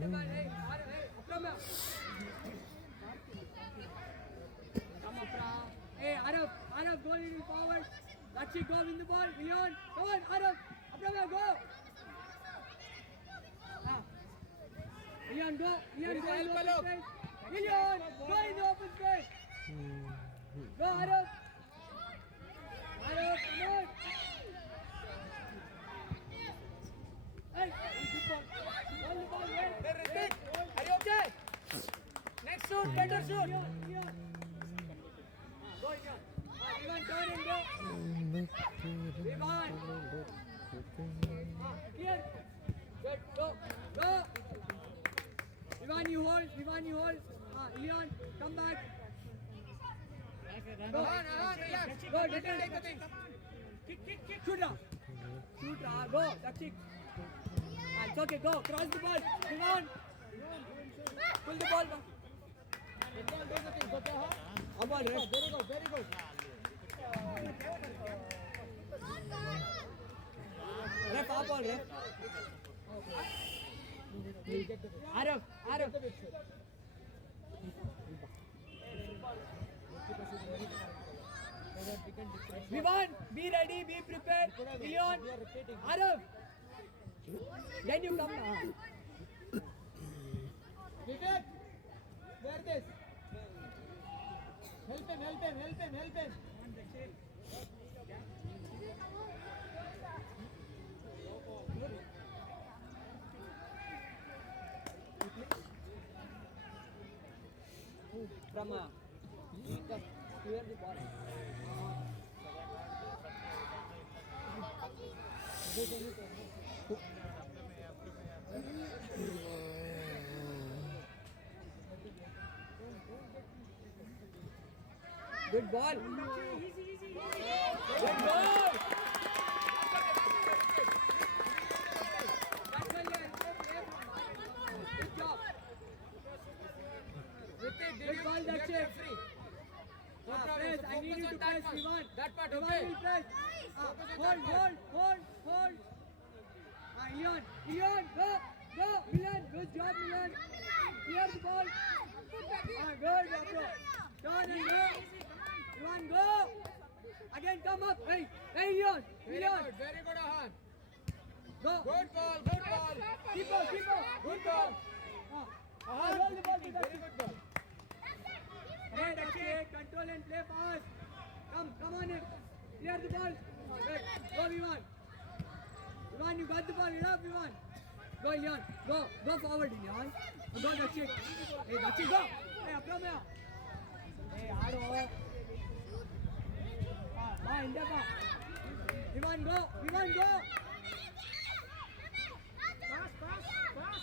the ball. Hey, Apra. Come Apra. Hey, Arab, go a little forward. Lakshik, go win the ball. Leon, come on, Arab. Apra, go. Leon, go. Leon, go in the open space. Leon, go in the open space. Go, Arab. Arab, come on. Hey, good ball. Hold the ball, wait. Ritik, are you okay? Next shoot, better shoot. Leon. Go, Leon. Leon, turn and go. Leon. Clear. Good, go. Leon, you hold. Leon, come back. Go. Relax. Go, Take the thing. Kick. Shoot. Go, that's it. It's okay, go. Cross the ball. Leon. Pull the ball back. Up ball, ref. Very good. Ref, up ball, ref. Arif. Vivan, be ready, be prepared. Leon, Arif. Then you come now. Vivek, where this? Help him. Brahma, just clear the ball. Good ball. Good ball. Good job. Good ball, that's it. Press. I need you to press, Ivan. That part, Ivan okay. will press. Hold. Leon, go. Milan, good job, Milan. Clear the ball. Good, bro. Turn and go. Ivan, go. Again, come up. Hey, Leon. Very good, Ahan. Go. Good ball. Keep on. Good ball. Roll the ball to that. Very good ball. Hey, that's it. Control and play fast. Come on in. Clear the ball. Good. Go, Ivan. Ivan, you got the ball. Enough, Ivan. Go, Leon. Go forward, Leon. Go, that's it. Hey, that's it. Go. Hey, Apra. Hey, Ado. India. Ivan, go. Pass.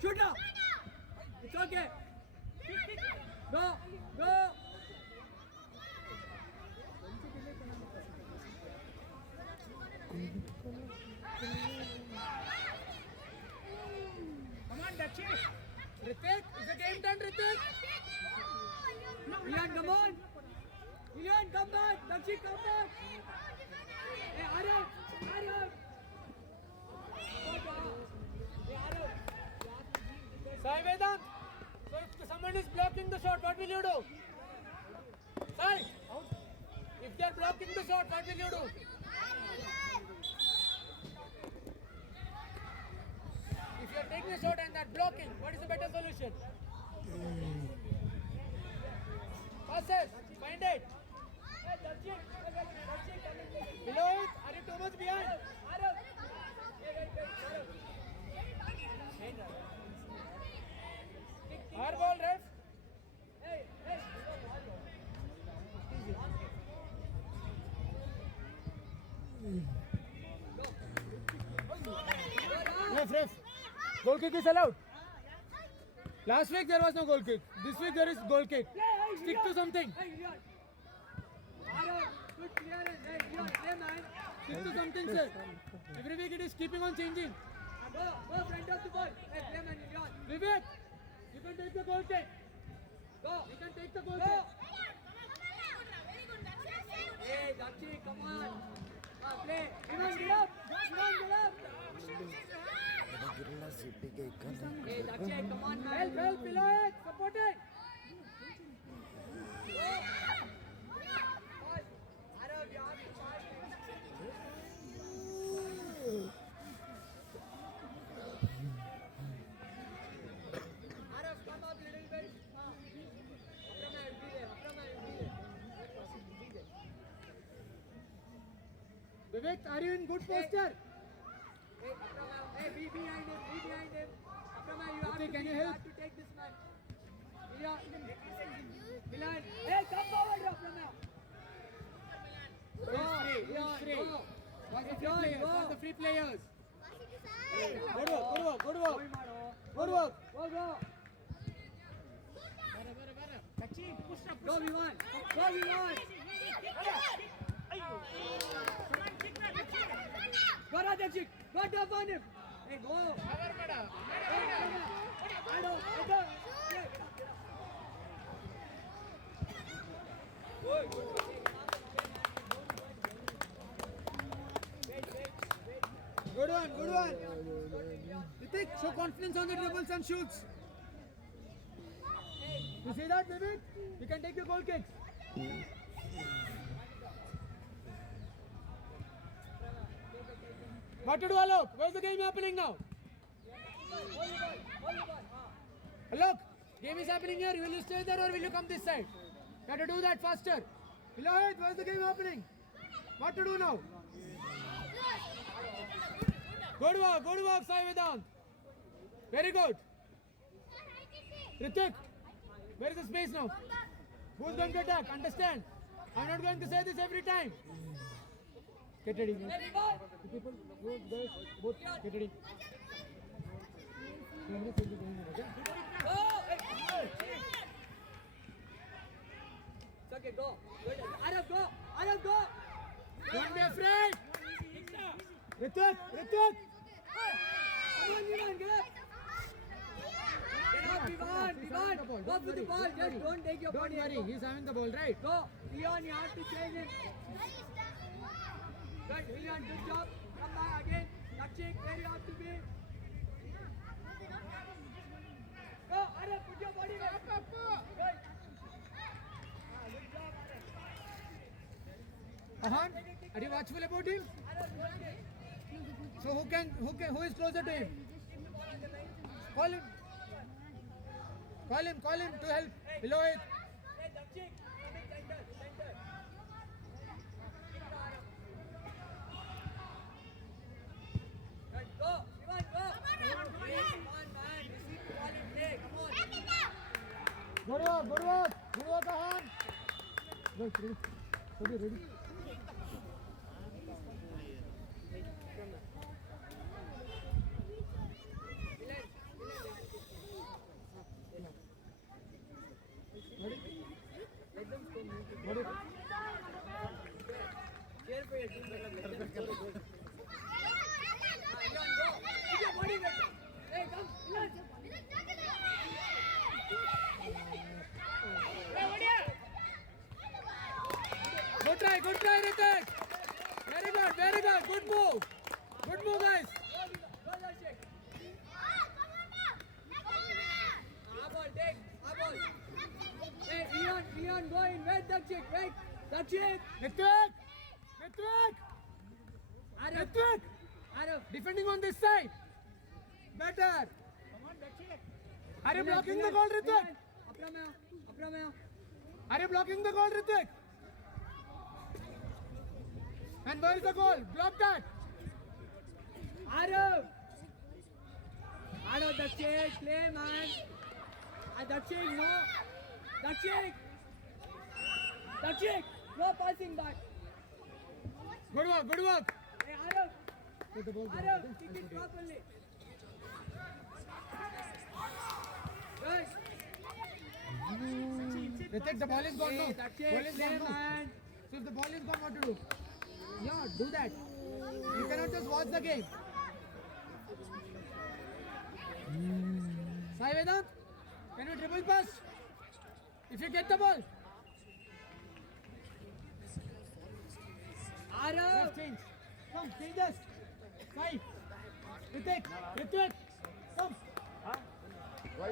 Shoot up. It's okay. Go. Come on, Dachi. Ritik, is the game done, Ritik? Leon, come on. Leon, come back. Dachi, come back. Hey, Arab. Sai Vedant, so if someone is blocking the shot, what will you do? Sai, if they are blocking the shot, what will you do? If you are taking a shot and they are blocking, what is the better solution? Passes, find it. Below it, are you too much behind? Our ball, ref. Ref. Goal kick is allowed. Last week there was no goal kick. This week there is goal kick. Stick to something. Hey, Leon. Good clearance. Hey, Leon, play, man. Stick to something, sir. Every week it is keeping on changing. Go front of the ball. Hey, play, man, Leon. Vivek, you can take the goal kick. Go. You can take the goal Go. kick. Hey, Dachi, come on. Play. Ivan, get up. Hey, that's it. Come on, man. Help, below it, support it. Arav, you have to charge him. Arav, come up a little bit. Akrama, I'll be there. Akrama, I'll be there. Vivek, are you in good posture? Hey, Akrama, hey, be behind him. Be behind him. Akrama, you have Okay, to can be- you you help? have to take this man. Yeah. Milan, hey, come forward, Akrama. Who is free? Who is free? Go. What's the free Go, players? go. What's the free players? Good work, Good work, good work. Go, Imaro. Good work. Go, go. Go, Vivan. Go, Vivan. Go, Radhachik. Go, tap on him. Hey, go. Go, Ado, Ado. Good one, good one. Ritik, show confidence on the dribbles and shoots. You see that, Vivek? You can take the goal kicks. What to do, Alok? Where's the game happening now? Alok, game is happening here. Will you stay there or will you come this side? You have to do that faster. Ilohit, where's the game happening? What to do now? Good work, Sai Vedant. Very good. Ritik, where is the space now? Who's going to attack? Understand? I'm not going to say this every time. Get ready. Hey, Vivan. People, you guys, both get ready. 2 minutes will be going on, okay? Go. Hey. It's okay, go. Good. Arav, go. Arav, go. Don't be afraid. Ritik. Come on, Vivan, get up. Get up, Vivan. Vivan, go for the ball. Just don't take your Don't body. worry, Go. he's having the ball, right? Go. Leon, you have to change him. Good, Leon, good job. Come back again. Lakshik, where you have to be. Go, Arav, put your body back. Good. Good job, Arav. Ahan, are you watchful about him? Arav, good kick. So who is closer to him? Call him to help. Below it. Hey, Lakshik, come in center. Good, go. Vivan, go. Hey, come on, man. Receive the ball and play. Come on. Good work, Ahan. Good, ready. Ready? Cheer for your team. Let them score a goal. Leon, go. Put your body back. Hey, come. Leon. Good try, Ritik. Very good. Good move, guys. Go, Darshik. Ball, take. Ball. Hey, Leon, go in. Wait, Darshik. Wait. Darshik. Ritik. Arav. Defending on this side. Better. Are you blocking the goal, Ritik? Aprameo. Are you blocking the goal, Ritik? And where is the goal? Block that. Arav, Darshik, play, man. Darshik, no. Darshik, no passing back. Good work. Hey, Arav, Put the ball down. kick it properly. Good. Ritik, the ball is gone now. Hey, that's it. Ball is Play, gone now. man. So if the ball is gone, what to do? Yeah, do that. You cannot just watch the game. Sai Vedant, can you dribble pass? If you get the ball. Arav. Just change. Come, change us. Sai. Ritik, come.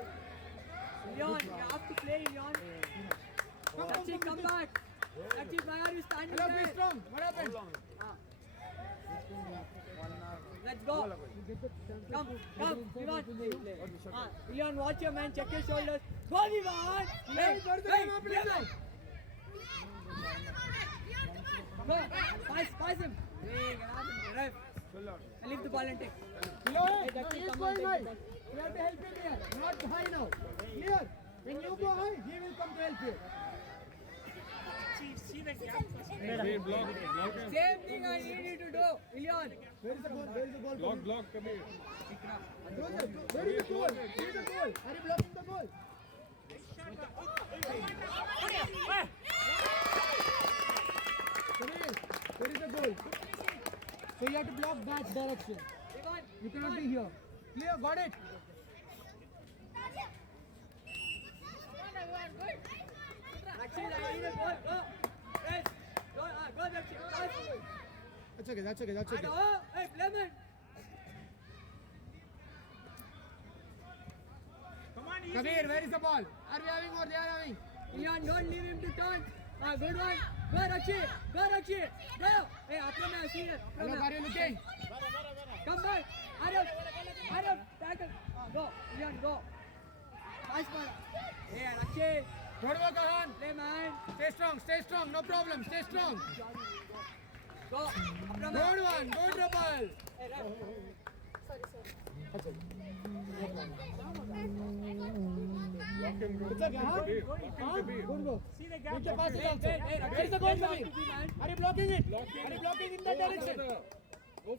Leon, you have to play, Leon. Rakshit, come back. Rakshit, why are you standing Hello, be there? strong. What happened? Ah. Let's go. Come, Vivan. Leon, watch your man, check your shoulders. Go, Vivan. Hey, play man. Go, pass him. Hey, get out of the ref. And leave the ball and take. Hello, Hey, no, Rakshit, he is come going on, high. take the ball. You have to help him here, not high now. Clear. When you go high, he will come to help you. Same thing I need you to do, Leon. Where is the ball? Where is the ball? Block, come here. Closer. Where is the goal? Where is the goal? Are you blocking the goal? Samir, where is the goal? So you have to block that direction. Vivan, You cannot be here. Clear, got it? Rakshit, I need a goal. Go. Yes. Go, go, Rakshit. Pass. That's okay, that's okay, that's And okay. hey, play man. Kabir, where is the ball? Are we having or they are having? Leon, don't leave him to turn. Good one. Go, Rakshit. Go, Rakshit. Go. Hey, Apram, I see it. Hello, are you looking? Come back. Arab. Tackle. Go. Leon, go. Pass ball. Hey, Rakshit. Good work, Ahan. Play man. Stay strong, no problem, stay strong. Go. Apram. Good one, good ball. Hey, ref. It's okay, Ahan. Good go. You can pass it also. Where is the goal, Kabir? Are you blocking it? Are you blocking in that direction?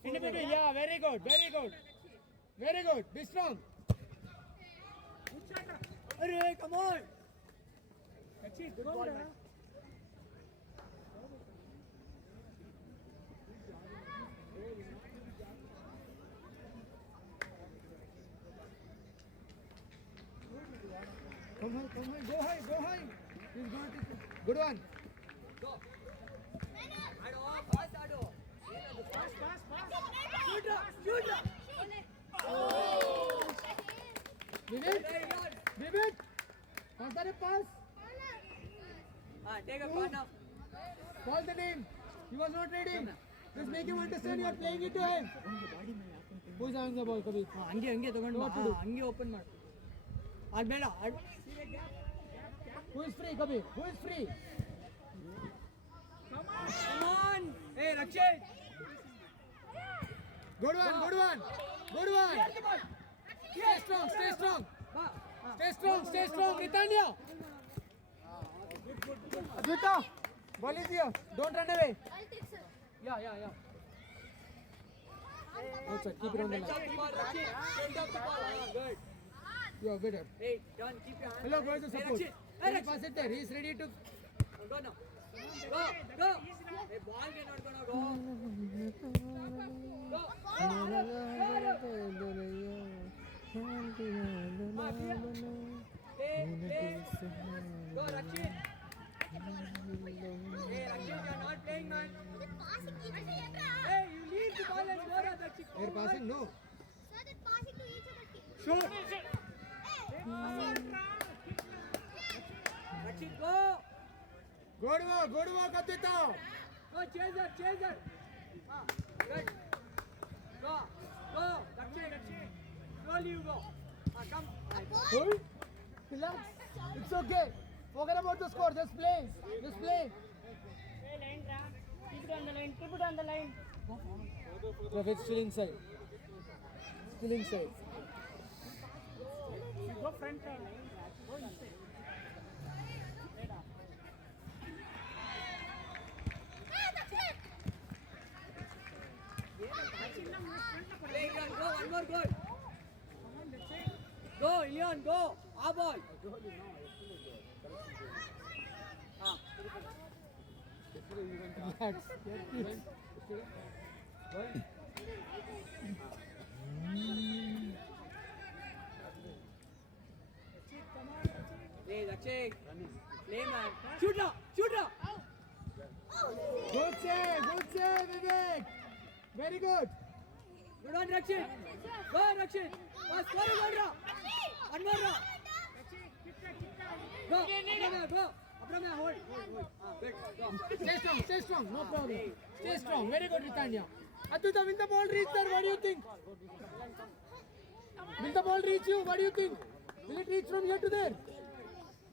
In between, yeah, very good, very good. Very good, be strong. Hey, come on. Rakshit, good ball, man. Come high, go high, go high. He's going to. Good one. Go. Ado, pass, Ado. Shoot. Vivek, Hey, Leon. Vivek. Was that a pass? Take a corner. Call the name. He was not ready. Just make him understand you are playing it to him. Who is having the ball, Kabir? ಹಂಗೆ ತಗೊಂಡು What to do? ಹಂಗೆ open ಮಾಡು ಅದು ಬೇಡ Who is free, Kabir? Who is free? Come on. Hey, Rakshit. Good one, good one. Good one. Here's the ball. Stay strong, stay strong. Ba. Stay strong, Ritanya. Advita, ball is here. Don't run away. Yeah. Outside, keep it on the Touch line. the ball, Rakshit. Touch the ball. Good. You are better. Hey, John, keep your hand. Hello, where's the Hey, support? Rakshit. Can Hey, you pass it there? He is ready to. Go now. Go. Hey, ball cannot gonna go. Go. Play. Go, Rakshit. Hey, Rakshit, you're not playing, man. Hey, you leave the ball and go, Rakshit. They're passing? No. Shoot. Rakshit, go. Good work, Advita. Go, chaser. Good. Go. Rakshit. Slowly you go. Come. Hold. Relax. It's okay. Forget about the score. Just play. Keep it on the line. Ravi, it's still inside. Go front. Play, Leon, go. One more goal. Go, Leon, go. Our ball. Relax. Play, Rakshit. Play, man. Shoot now. Good save, Vivek. Very good. Good one, Rakshit. Go, Rakshit. Score a goal, One more row. Go. Abramya, go. Abramya, hold. Good. Go. Stay strong, no problem. Stay strong, very good Ritanya. Aditya, will the ball reach there, what do you think? Will the ball reach you, what do you think? Will it reach from here to there?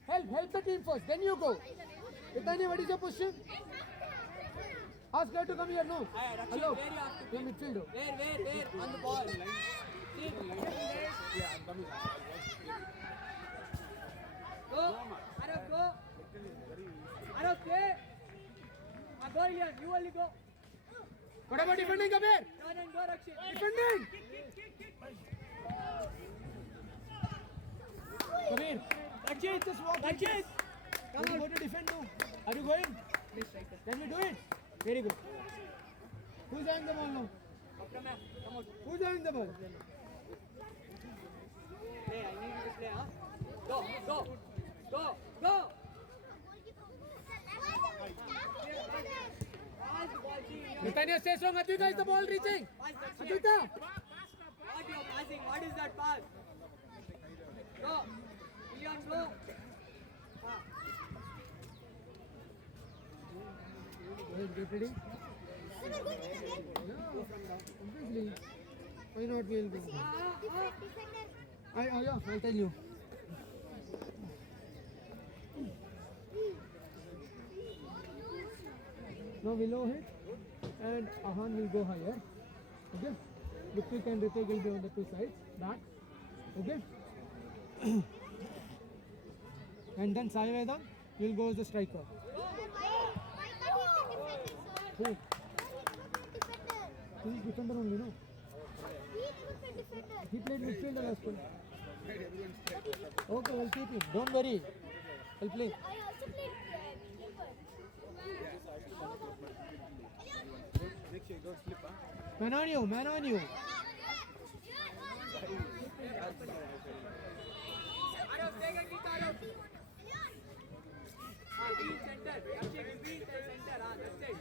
Help the team first, then you go. Ritanya, what is your position? Ask her to come here, no? Hello, you're midfielder. Where? On the ball. Sit. Go. Arav, go. Arav, play. Go, Ilian. You only go. What about defending, Kabir? Turn and go, Rakshit. Defending! Kabir, Rakshit, just walk. Rakshit! Come on. Go to defend now. Are you going? Can we do it? Very good. Who's having the ball now? Abramya, come out. Who's having the ball? Play. I need you to play, huh? Go. Pass the ball, see. Ritanya, stay strong. Aditya, is the ball reaching? Pass, Rakshit. Aditya! What you are passing? What is that pass? Go. Ilian, go. Get ready? Yeah, obviously. Why not? We'll go. I'll tell you. Now below hit and Ahan will go higher. Okay? Ritvik and Ritik will be on the two sides. Back. Okay? And then Sai Vedant will go as the striker. Who? He is defender only, no? He played midfielder as well. Okay, we'll keep him. Don't worry. I'll play. Man on you, man on you. Arav, take a kick, Arav. Be in center. Rakshit, you be in center. That's it.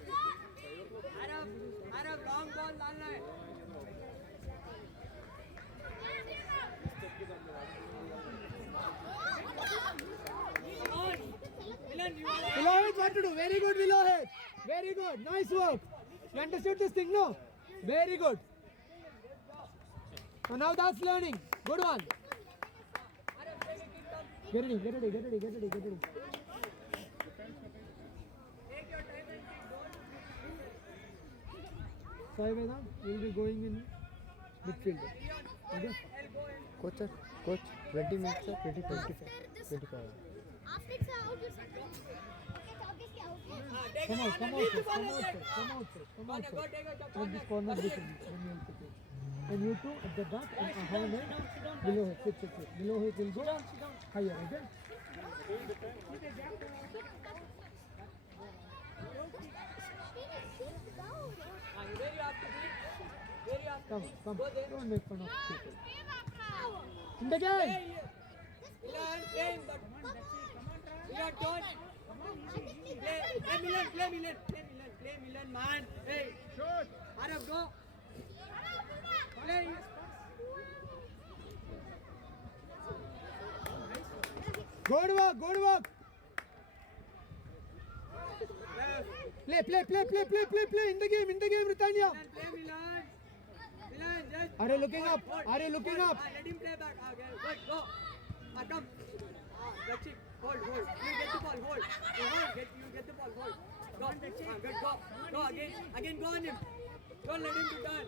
Arav, long ball, long line. Come on. Milan, you are Vilohit, what to do? Very good, Vilohit. Very good. Nice work. You understood this thing, no? Very good. So now that's learning. Good one. Get ready. take your time and Sai Vedant will be going in midfield. Okay? Coach, 20 minutes or 25? After it's out, you said. Come out first. Go, take a shot. Let this corner be taken. Then you will pick it. And you two at the back and Ahan and Vilohit. Sit. Vilohit will go higher. Okay? Where you have to be? Where you have to Come. be? Go there. Don't make fun of people. In the game. Milan, play him, but Milan, don't. Play Milan, man. Hey, Arav, go. Play. Good work. Play. In the game, Ritanya. Milan, play Milan. Milan, just. Are you looking up? Hold. Are you looking up? Let him play back. Good, go. Come. Rakshit, hold. You get the ball, hold. You get the ball, hold. Go. Good, go. Go again, go on him. Don't let him to turn.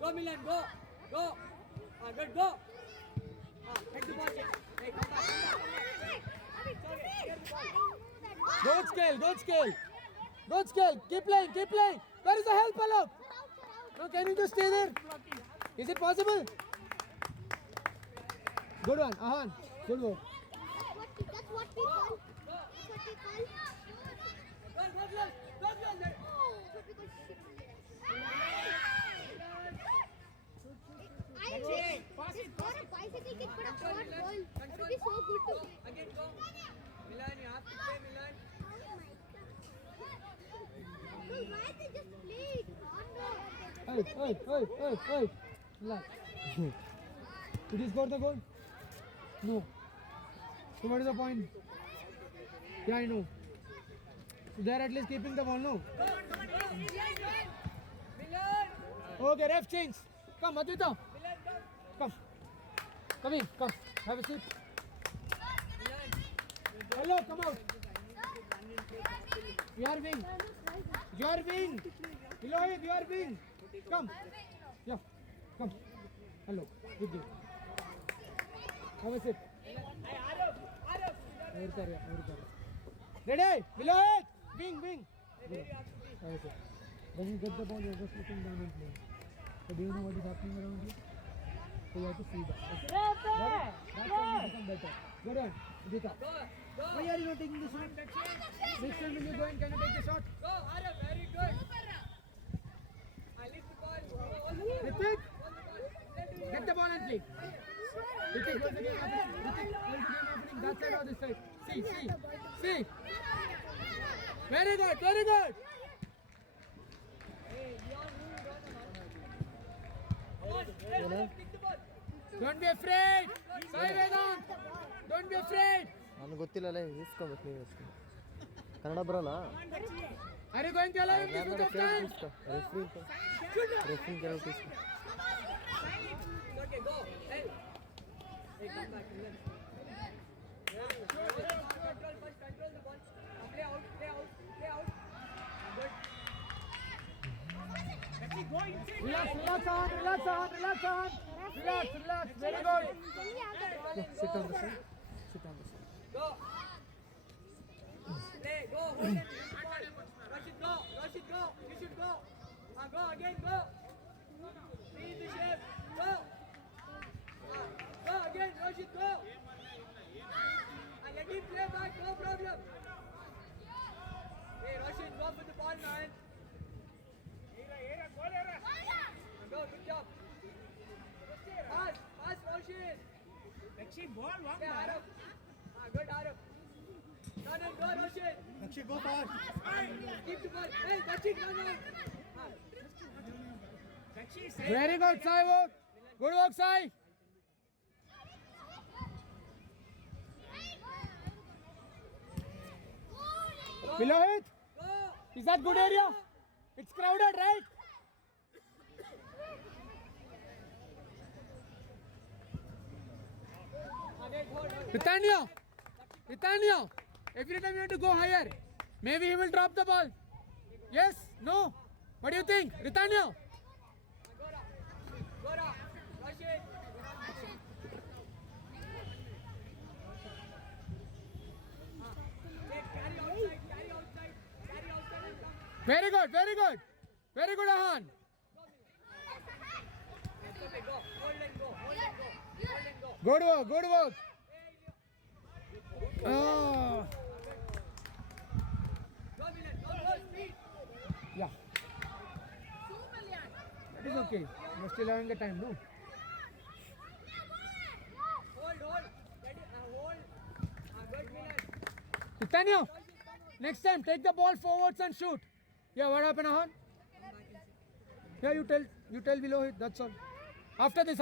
Go, Milan, go. Good, go. Take the ball. Hey, come back. Good scale. Keep playing. Where is the help, Alok? No, can you just stay there? Is it possible? Good one, Ahan. Good work. That's what we call. Just for a bicycle kick for a short ball. That would be so good to play. Again, go. Milan, you have to play Milan. Why they just play it? Hey. Relax. Did he score the goal? No. So what is the point? Yeah, I know. So they are at least keeping the ball, no? Okay, ref change. Come, Advita. Come. Come in, come. Have a seat. Hello, come out. You are wing. You are wing. Elohim, you are wing. Come. Yeah, come. Hello, good day. Have a seat. Ready? Below it! Wing, wing! Good. Have a seat. When you get the ball, you're just looking down and playing. So do you know what is happening around you? So you have to see that. Okay. That's how you become better. Good on. Udita. Why are you not taking the shot? Next time when you go in, can you take the shot? Go, Arab, very good. I lift the ball. Ritik! Get the ball and play. Ritik, what's the game happening? Ritik, what's the game happening? That side or this side? See. Very good, very good. Don't be afraid. Sai Vedant. Don't be afraid. ನನಗೆ ಗೊತ್ತಿಲ್ಲಲ್ಲ ಇಸ್ಕೊಬೇಕು ನೀವು ಇಸ್ಕೊಂಡು ಕನ್ನಡ ಬರೋಲ್ಲ Are you going to allow him to put time? Referee ಕೆಲವು ಇಸ್ಕೊ Okay, go. Hey. Hey, come back. Control the ball. Play out. Good. Relax on. Relax. Very good. sit on the side. Go. Play, go. Hold it. Rashid, go. You should go. Go again, go. Be in the shape. Go. Go again, Rashid, go. And let him play back, no problem. Hey, Rashid, go for the ball, man. Go, good job. Pass, Rashid. Yeah, Arab. Good, Arab. Run and go, Rashid. Rakshit, go fast. Keep the ball. Hey, Rashid, run. Very good, Sai. Good work, Sai. Below it. Go. Is that good area? It's crowded, right? Britannia, every time you have to go higher. Maybe he will drop the ball. Yes? No? What do you think? Britannia? Gora. Rashid. Carry outside and come. Very good. Very good, Ahan. Okay, go. Hold and go. Good work. Oh. Go, Milan. Go, speed. Yeah. It is okay. We're still having the time, no? Hold. Ready? Hold. Good, Milan. Britannia, next time take the ball forwards and shoot. Yeah, what happened, Ahan? Yeah, you tell below it, that's all. After this.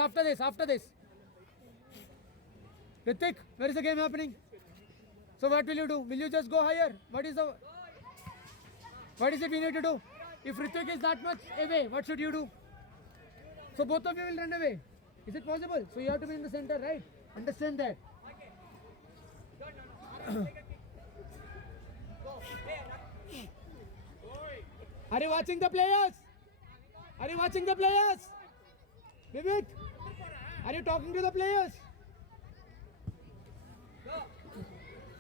Ritik, where is the game happening? So what will you do? Will you just go higher? What is it we need to do? If Ritik is that much away, what should you do? So both of you will run away. Is it possible? So you have to be in the center, right? Understand that. Are you watching the players? Vivek, are you talking to the players? Go.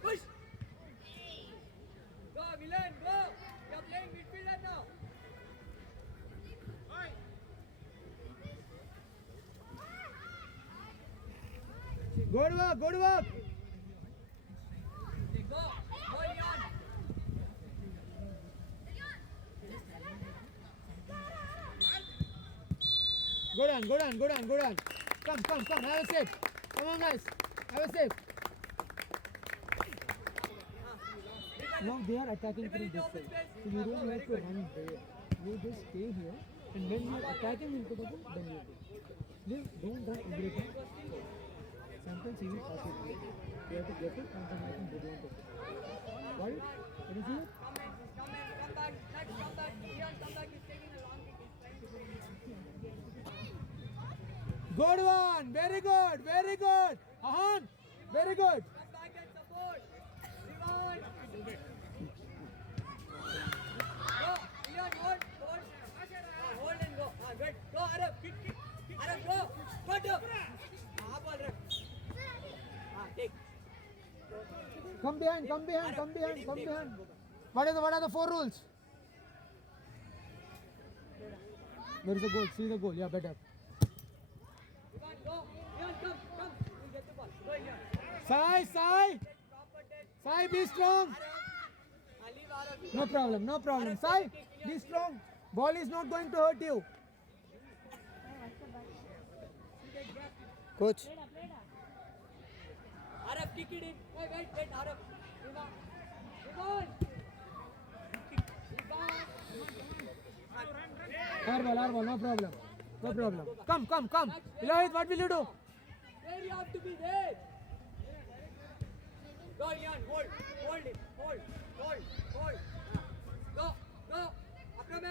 Push. Go, Milan, go. You're playing midfielder now. Good work. Go. Hold on. Good on. Come. Have a sip. Come on, guys. Have a sip. Now they are attacking from this side. So you don't have to run there. You just stay here. And when you are attacking into the ball, then you do. Don't run everything. Sometimes see it, pass it. You have to get it and then I think they don't take it. Why? Can you see it? Come back. Next, come back. Leon, come back. He's taking a long kick. He's trying to Good one. Very good. Very good. Ahan. Very good. come back and support. Leon. Go. Leon, hold. Hold and go. Good. Go, Arab. Arab, go. Go, go. Ball run. Take. Come behind. Come behind. Come behind. Come behind. What are the 4 rules? Where is the goal? See the goal. Yeah, better. Leon, go. Leon, come. You'll get the ball. Go, Leon. Sai. Sai, be strong. Leave Arab. No problem. No problem. Sai, be strong. Ball is not going to hurt you. Coach. Arab, kick it in. Wait, Arab. Leon. Airball, no problem. No problem. Come. Elohit, what will you do? There you have to be there. Go, Leon. Hold it. Hold. Go. Akram,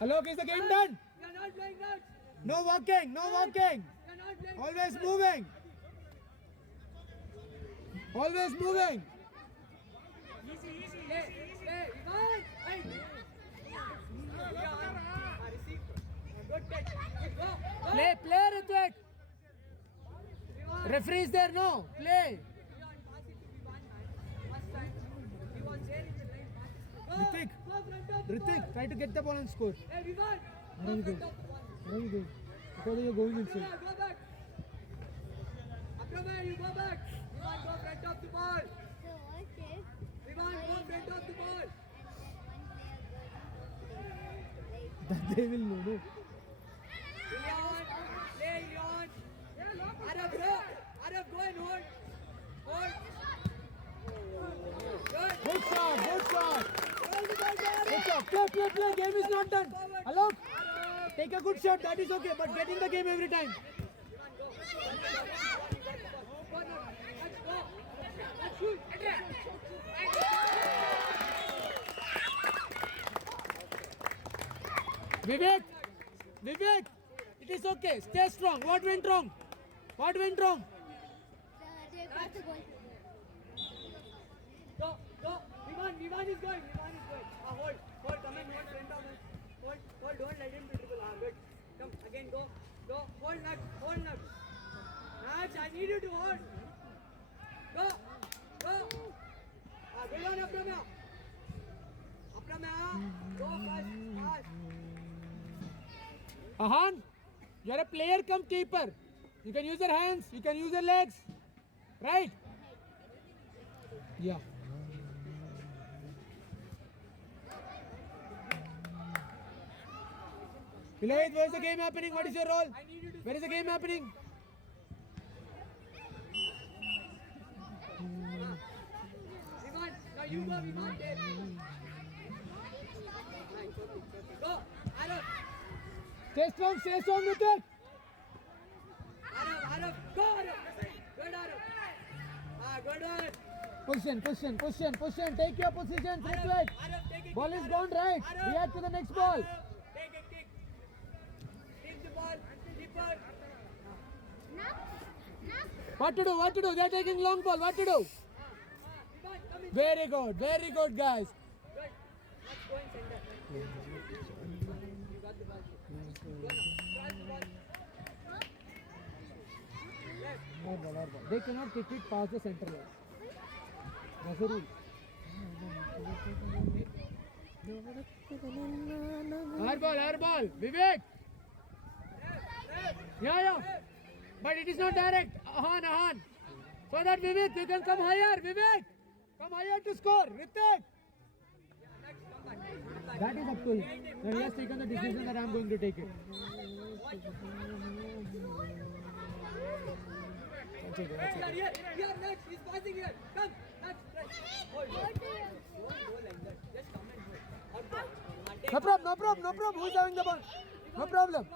Alok, is the game done? you are not playing nuts. No walking. You are not playing. Always moving. Play. Ivan. Hey. Leon. Receive. Good catch. Go. Play, Ritvik. Leon. Referee is there, no? Play. Leon, pass it to Ivan, man. First time. He was there in the lane. Go. Ritik. Go front of the ball. Ritvik, try to get the ball and score. Hey, Ivan. Where are you Go going? front of the ball. Where are you going? I thought you were going inside. Go back. Akram, you go back. Ivan, go front of the ball. So okay. Ivan, go front of the ball. That they will know, no? Leon, play Leon. Arab, go. Arab, go and hold. Good. Good shot. Hold the ball, Arab. Good shot. Play. Game is not done. Alok, take a good shot. That is okay. But get in the game every time. Let's go. Let's shoot. Vivek, it is okay. Stay strong. What went wrong? They passed the ball. Go. Vivan is going. Hold. Come and hold front of us. Hold. Don't let him be dribble. Good. Come again. Go. Hold nuts. Nuts, I need you to hold. Go. Good on Apramya. Go fast. Ahan, you are a player come keeper. You can use your hands. You can use your legs. Right? Yeah. Vilayat, where is the game happening? What is your role? I need you to. Where is the game happening? Vivan, now you go, Vivan. There. Go. Arab. Stay strong with it. Arab. Go, Arab. Good, Arab. Good one. Position. Take your position. Arab, take it. Ball is gone right. React to the next ball. Take a kick. Keep the ball. Keeper. What to do? They are taking long ball. What to do? Vivan, come in. Very good, guys. Good. Let's go and center. You got the ball. Go now. Cross the ball. Left. Ball. They cannot kick it past the center line. That's the rule. Airball. Vivek. Yeah. But it is not direct. Ahan. So that Vivek, you can come higher. Vivek, come higher to score. Ritik. That is up to him. Now he has taken the decision that I am going to take it. Here, next. He's passing here. Come. Next. Hold. Don't go like that. Just come and hold. Out ball. No problem. Who is having the ball? No problem.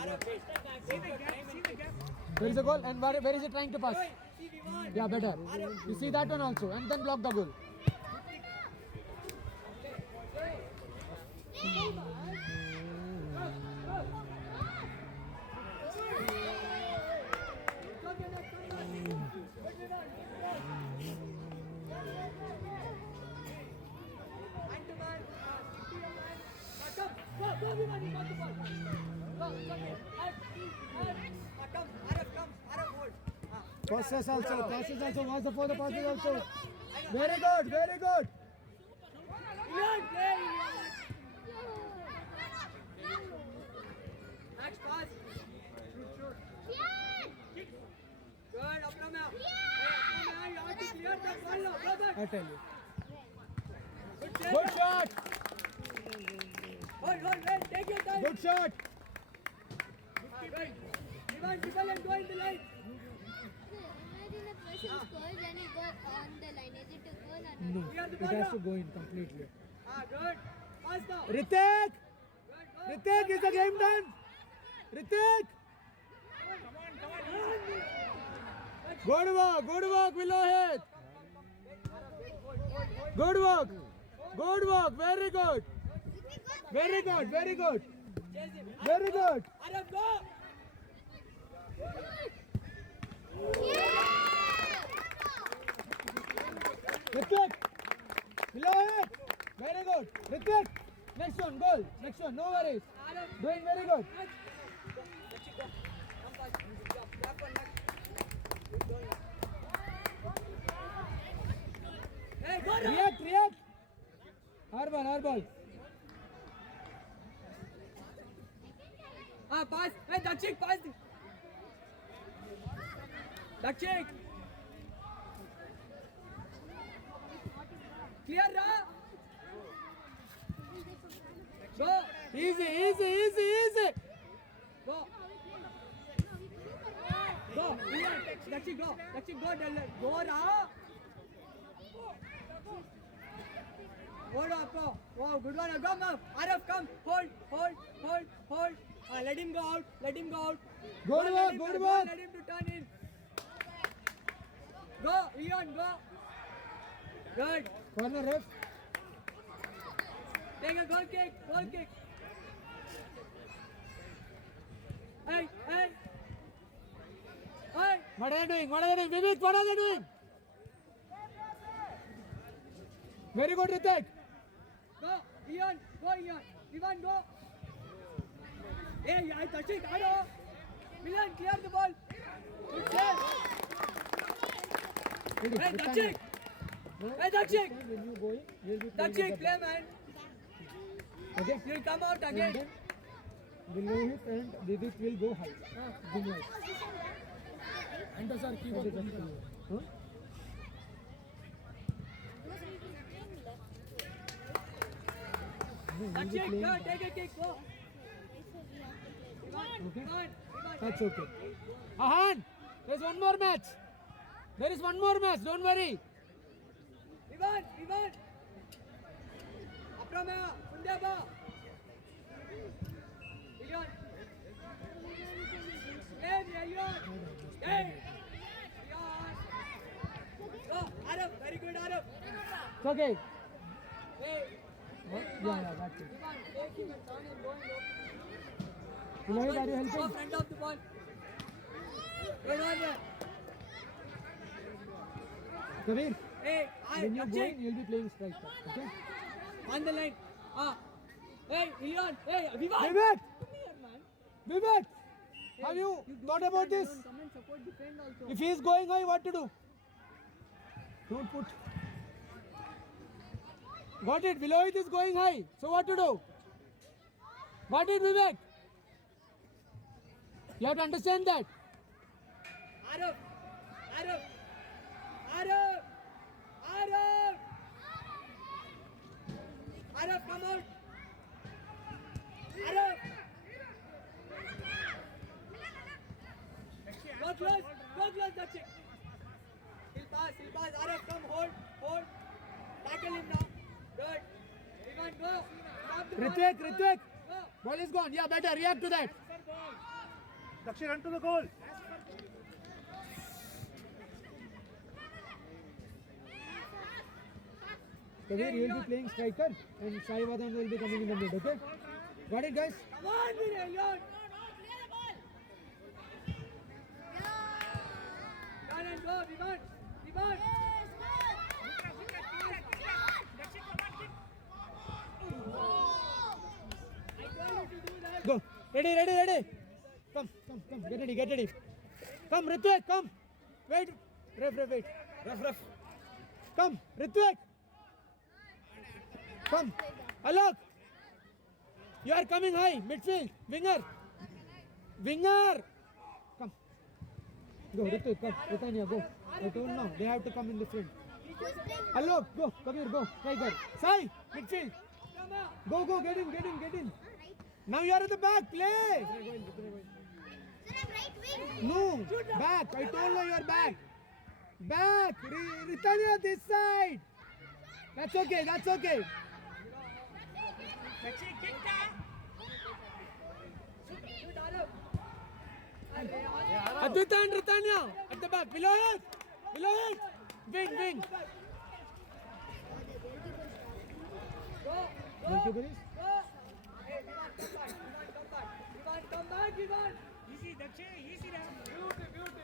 Arab, wait. See the gap. There is a goal, and where is he trying to pass? See, we want. Yeah, better. You see that one also, and then block the goal. Passes also. What's the for the passes also? Very good, very good. Next pass. Shoot. Good, Apramya. Hey, Apramya, you have to clear that ball now, brother. I tell you. Good save. Good shot. Hold, wait, take your time. Good shot. Good. Ivan, dribble and go in the line. Imagine a person scores and he got on the line. Is it a goal or not? No, Clear the it ball has now. to go in completely. Good. Pass now. Ritik! Good, Ritik, is the game done? Ritik! Good work, Vilohit. Good work, very good. Very good. Chase him. Very good. Arab, go. Ritik! Vilohit! Very good. Ritik! Next one, goal. Next one, no worries. Arab. Doing very good. Hey, go. React. Harbal. Pass. Hey, Dakshik, pass. Dakshik. Clear, Ra. Go. Easy. Go. Dakshik, go. Go, Ra. Hold up, go. Wow, good one. Come up. Araf, come. Hold. Let him go out. Good work. Let him to turn in. Go, Ian, go. Good. Corner ref. Take a goal kick. Hey. What are they doing? Vivek, what are they doing? Very good, Ritik. Go, Ian. Ivan, go. Hey, I touch it. Hello. Milan, clear the ball. Good save. Hey, Dakshik. When you go in, you'll be playing Dakshik, with the play, man. Okay. You'll come out And again. then Vilohit and Vivek will go high. Good. Enter sir, keep on. Huh? Dakshik, go, take a kick. Go. Okay. Ivan. That's okay. Ahan, there's one more match. There is one more match, don't worry. Ivan. Apramya, Fundeba. Ivan. Hey. Go, Arab. Very good, Arab. It's okay. Hey. Yeah, that's it. Ivan, take him and turn him, go and go. Vilohit, are you Go helping? front of the ball. Good on there. Kabir, Hey, when you go in, Dakshik. you'll be playing striker. Okay? On the line. Hey, Ian. Hey, Vivan. Vivek! Come here, man. Vivek! Have you thought about this? Come and support defend also. If he is going high, what to do? Don't put. Got it. Vilohit is going high. So what to do? Got it, Vivek? You have to understand that. Arab, come out. Arab. Go close, Dakshik. He'll pass. Arab, come, hold. Tackle him now. Good. Ivan, go. Grab the ball. Ritik. Go. Ball is gone. Yeah, better. React to that. Dakshi, run to the goal. Kabir, you will be playing striker and Sai Vadan will be coming in the mid, okay? Got it, guys? Come on, Leon. Turn and go, Vivan. Vivan. I told you to do that. Go. Ready. Come. Get ready. Come, Ritvik, come. Wait. Ref. Ref. Come, Ritvik. Come. Alok. You are coming high. Midfield. Winger. Come. Go, Ritvik, come. Ritania, go. I told now. They have to come in the front. Alok, go. Kabir, go. Tiger. Sai, midfield. Come on. Go. Get in. Now you are at the back. Play. Sir, I'm right wing. No, back. I told you are back. Back. Ritania, this side. That's okay. Shoot, Arav. Advita and Ritania at the back. Below it. Wing. Goalkeeper is? Go. Hey, Vivan, come back. Vivan. Easy, Dakshi, easy now. Beauty.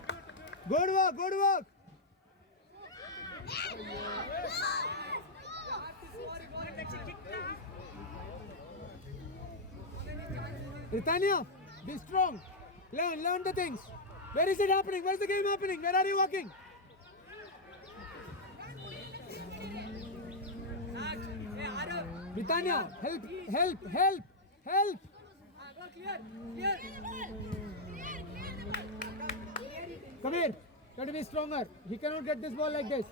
Good work. Ritania, be strong. Learn the things. Where is it happening? Where's the game happening? Where are you walking? Hey, Arav. Ritania, help. Go clear. Come here. Got to be stronger. He cannot get this ball like this.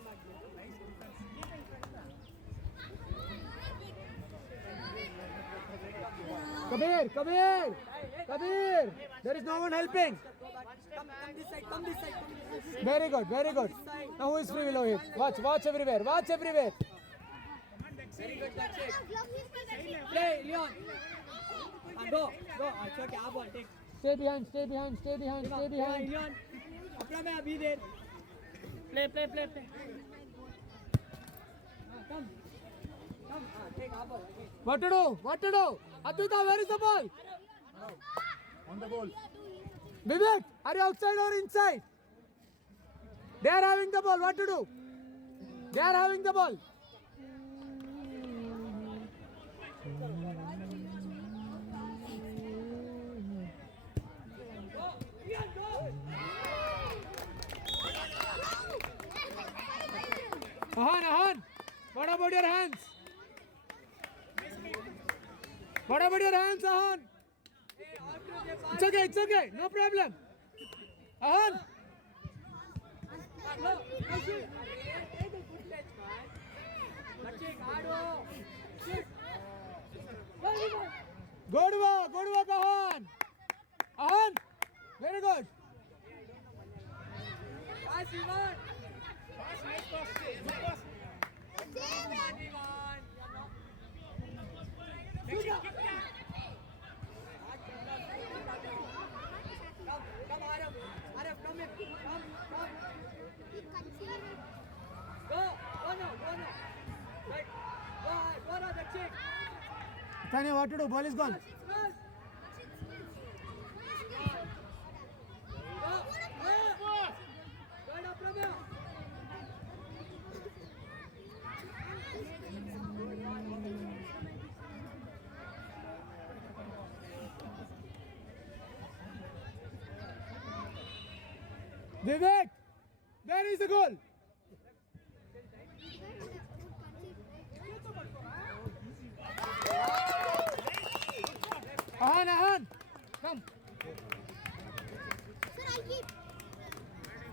Come here. There is no one helping. Come this side. Very good. Now who is free below him? Watch everywhere. Very good, that's it. Play, Leon. Go. It's okay, I ball, take. Stay behind. Leon. Apna mein abhi there. Play. Come. Take our ball. What to do? Advita, where is the ball? On the goal. Vivek, are you outside or inside? They are having the ball. What to do? They are having the ball. Leon, go. Ahan, what about your hands? Ahan? Hey, after the It's okay, no problem. Ahan, Go. Shoot. Take the good catch, man. That's it, Ado. Shoot. Go, Leon. good work, Ahan, very good. Pass, Leon. Nice pass. Good pass. Come on, Leon. Shoot up. Come, Arav, come in. Come. Go now. Right. Go now, that's it. Tanya, what to do? Ball is gone. Pass. Go now, Prabha. Vivek, where is the goal? Ahan, come. Sir, I'll keep.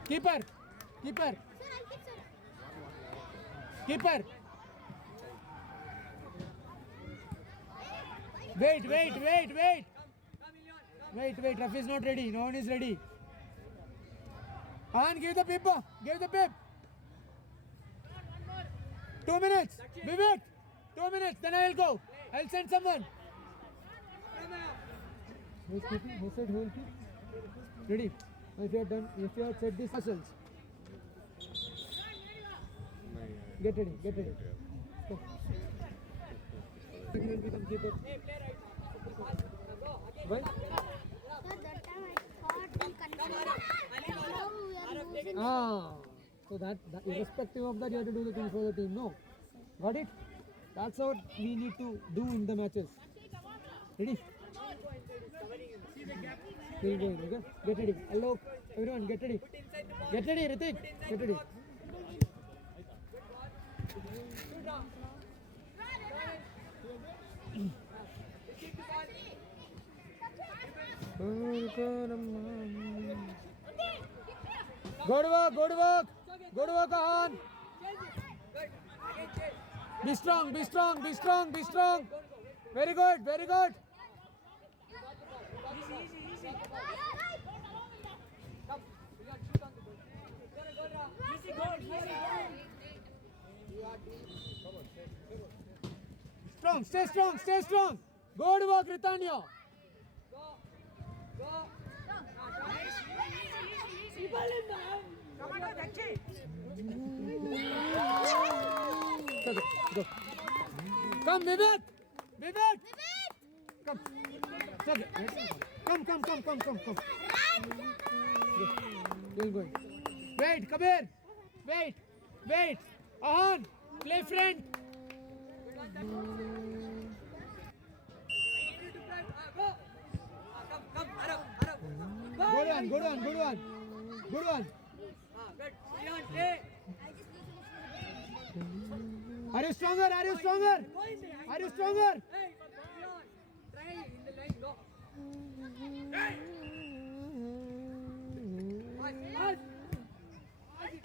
Keeper. Sir, I'll keep, sir. Keeper. Wait. Come, Leon. Come. Wait. Rafi is not ready. No one is ready. Ahan, give the pip. 2 minutes. Vivek, 2 minutes. Then I will go. I'll send someone. come here. Who's keeping? Who said who will keep? Ready? If you are done, if you have set these muscles, get ready, get ready. Go. You will become keeper. Hey, play right. Pass. Go. Again. Why? Because that time I thought we considered how we are losing. So that irrespective of that, you have to do the thing for the team. No, got it? That's what we need to do in the matches. Ready? We'll go in, okay? Get ready. Hello, everyone, get ready. Get ready, Ritik. Get ready. Good work, good work. Good work, Ahan. Good. Again, chase. Be strong, be strong, be strong, be strong. Very good, very good. Come. We got shoot on the ball. Go, Ram. Easy goal, easy goal. Strong, stay strong, stay strong. Good work, Ritanya. Go. Go. Come on, Dakshay. Go. Come, Vivek. Vivek. Come. Come. You're going. Wait, come here. Wait. Ahan, play friend. Go. Come. Arab. Go. Good one. Good. Beyond, play. Are you stronger? Go in there. Are you stronger? Hey, beyond. Try in the line. Go. Pass. Pass it.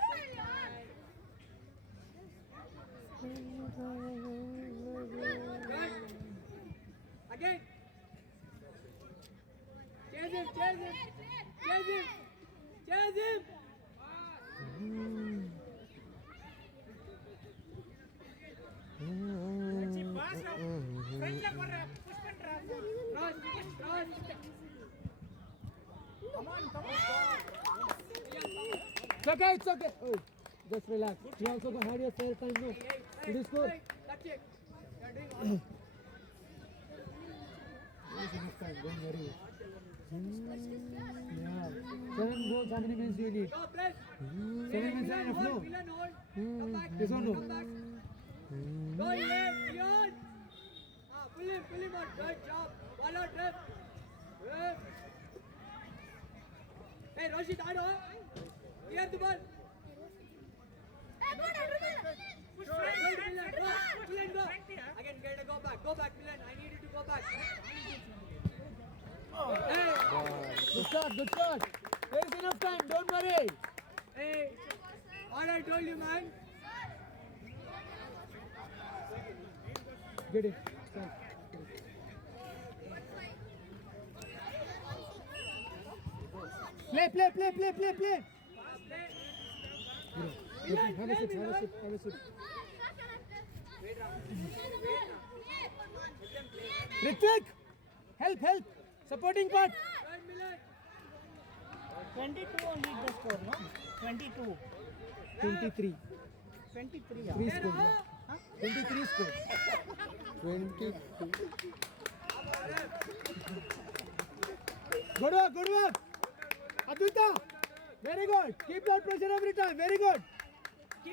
Good. Again. Chase him. Dakshay, pass now. Front leg corre. Push contra. Cross. Come on. It's okay. Oh, just relax. You also had your fair time, no? Did you score? That's it. You're doing awesome. Enough time, don't worry. Yeah. 7 goals, how many minutes do you need? Go, press. 7 minutes are enough, no? Milan, hold. Come back. Yes or no? Come back. Go, beyond. Pull him out. Good job. Ball out, ref. Good. Hey, Rashid, clear the ball. Push Good, front. Milan. Go. Milan, go. Again, go back. Go back, Milan. I need you to go back. Hey. Good shot. There is enough time, don't worry. Hey. What I told you, man. Get it. Start. Play. Play. Have a sip. Ritik, help. Supporting part. Good, Milan. 22 only the score, no? 22. 23. 23. 3 scores. 23 scores. 22. Good work. Advita, very good. Keep that pressure every time. Very good.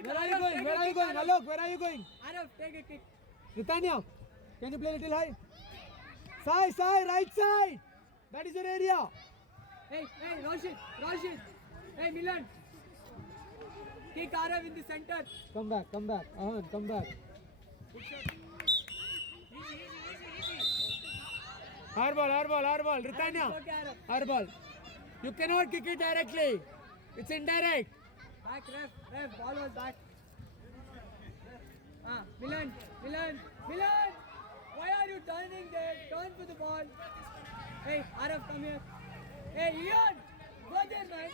Where are you going? Alok, where are you going? Arab, take a kick. Ritanya, can you play a little high? Sai, right side. That is your area. Hey, Rashid. Hey, Milan. Kick Arab in the center. Come back. Ahan, come back. Easy. Hard ball. Ritanya, Okay, Arab. hard ball. You cannot kick it directly. It's indirect. Back, ref. Ball was back. Milan. Why are you turning there? Turn for the ball. Hey, Arab, come here. Hey, Ian. Go there, man.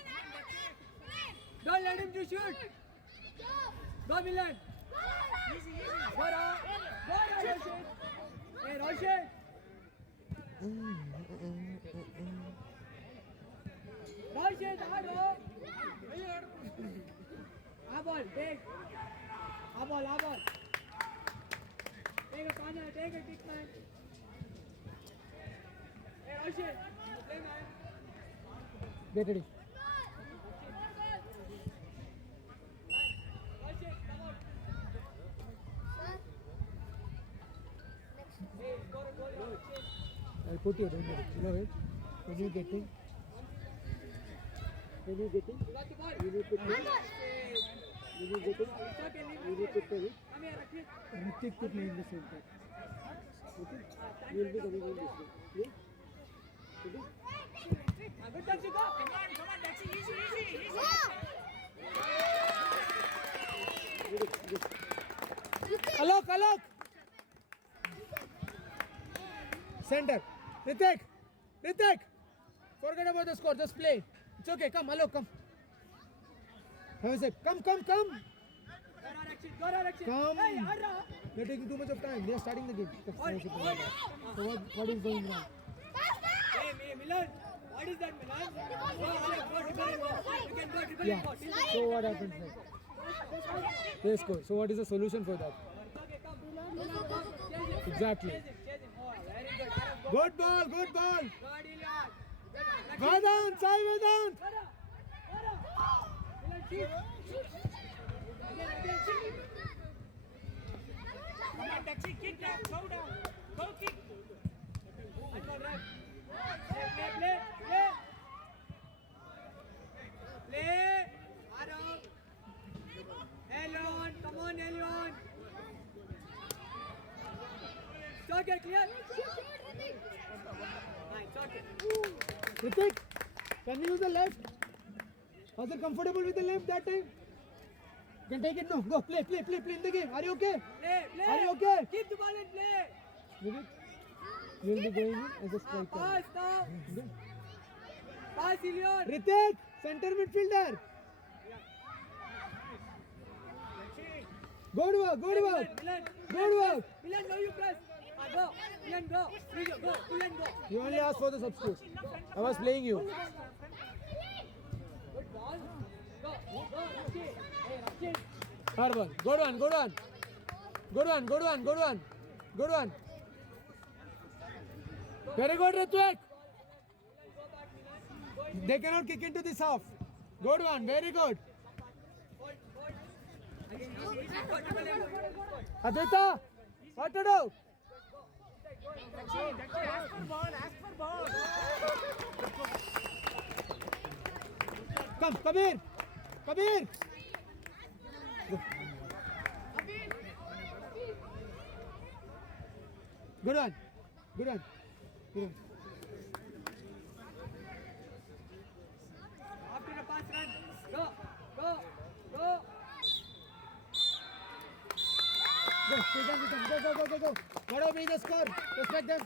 Don't let him to shoot. Go, Milan. Go, Rashid. Hey, Rashid. Rashid, Aro. Abol, take. Abol. Take a corner, take a kick, man. Hey, Rashid, play, man. Get ready. Rashid, come on. Hey, score a goal, Rashid. I'll put you, don't worry. You know it. When you getting. You got the ball. You need to play. You need to play. You need to play. Come here, Rashid. Ritik to play in the center. Okay? You will be coming in this way. Okay? Okay? Good touch, you go. Come on, that's easy. Alok. Center. Ritik. Forget about the score. Just play. It's okay. Come, Alok, come. Have a sip. Come. Go, Rashid. Come. Hey, Ara. They're taking too much of time. They are starting the game. So what is going wrong? Hey, Milan. What is that, Milan? Go, Alok, go, dribbling ball. You can go dribbling Yeah. ball. So what happens next? They score. So what is the solution for that? Okay, come. Exactly. Chase him. Oh, very good. Arab, go. Good ball. Good, Iliad. Go down. Side way down. Milan, shoot. Again. Come on, that's it. Kick down, go down. Go kick. One more run. Play. Arab. Elon, come on, Elon. It's okay, clear. It's okay. Ritik, can you use the left? Was it comfortable with the left that time? You can take it now. Go, play in the game. Are you okay? Play. Are you okay? Keep the ball and play. Ritik, you will be going in as a striker. Pass now. Pass, Ilion. Ritik, center midfielder. Good work. Milan. Good work. Milan, now you press. Go. Milan, go. Milan, go. You only asked for the substitute. I was playing you. Good ball. Go, Rashid. Hey, Rashid. Hard one. Good one. Very good, Ritik. They cannot kick into this half. Good one. Very good. Adwaita, what to do? Ask for ball. Come, Kabir. Good one. After the pass, run. Go. Go. Go. Whatever be the score, respect them.